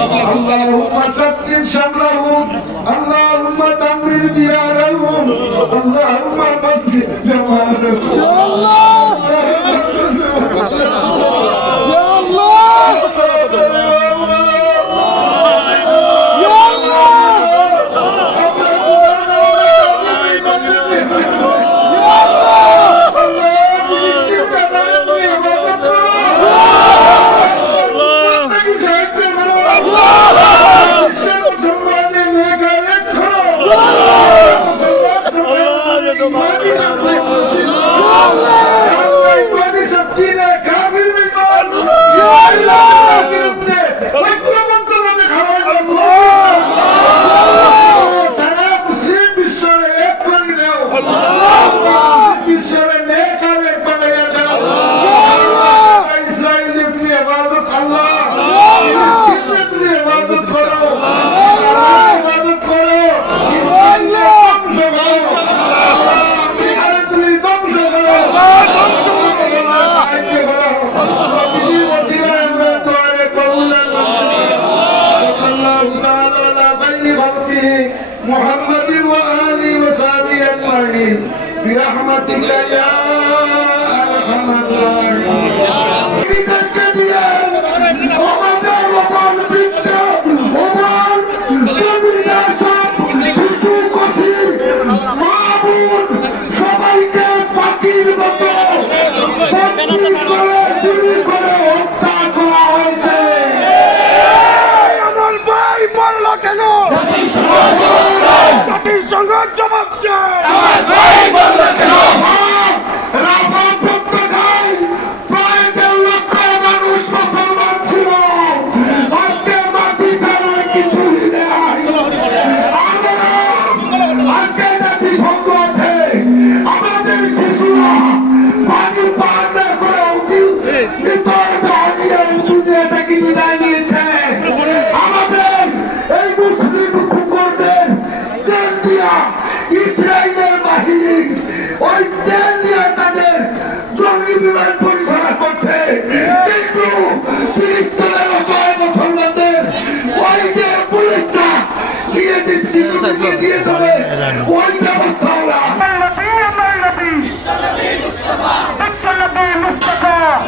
اللهم سكن شملهم اللهم دمر ديارهم اللهم مسح جمالهم يا الله يا الله محمد وآله وصحبه أجمعين برحمتك يا أرحم الراحمين জবাব চাই আমার ভাই বলল কেন রাফা প্রত্যেকায় প্রায় 1.5 লক্ষ মানুষ মুসলমান ছিল আজকে মাটি ছাড়ার কিছুই নেই আজকে জাতিসংঘ আছে আমাদের শিশুরা পানি পান না করে ভিতর দাঁড়িয়ে দুনিয়াটা কিছু দায় নিয়েছে আমাদের এই মুসলিম কুকুরদের তেল দিয়া ইসরায়েলের বাহিনী ওই তেল দিয়া তাদের জঙ্গি বিমান পরিচালনা করছে কিন্তু ফিলিস্তিনের অসহায় মুসলমানদের ওই যে পুলিশটা দিয়ে দিচ্ছে দিয়ে যাবে ওই ব্যবস্থা ওরা Mustafa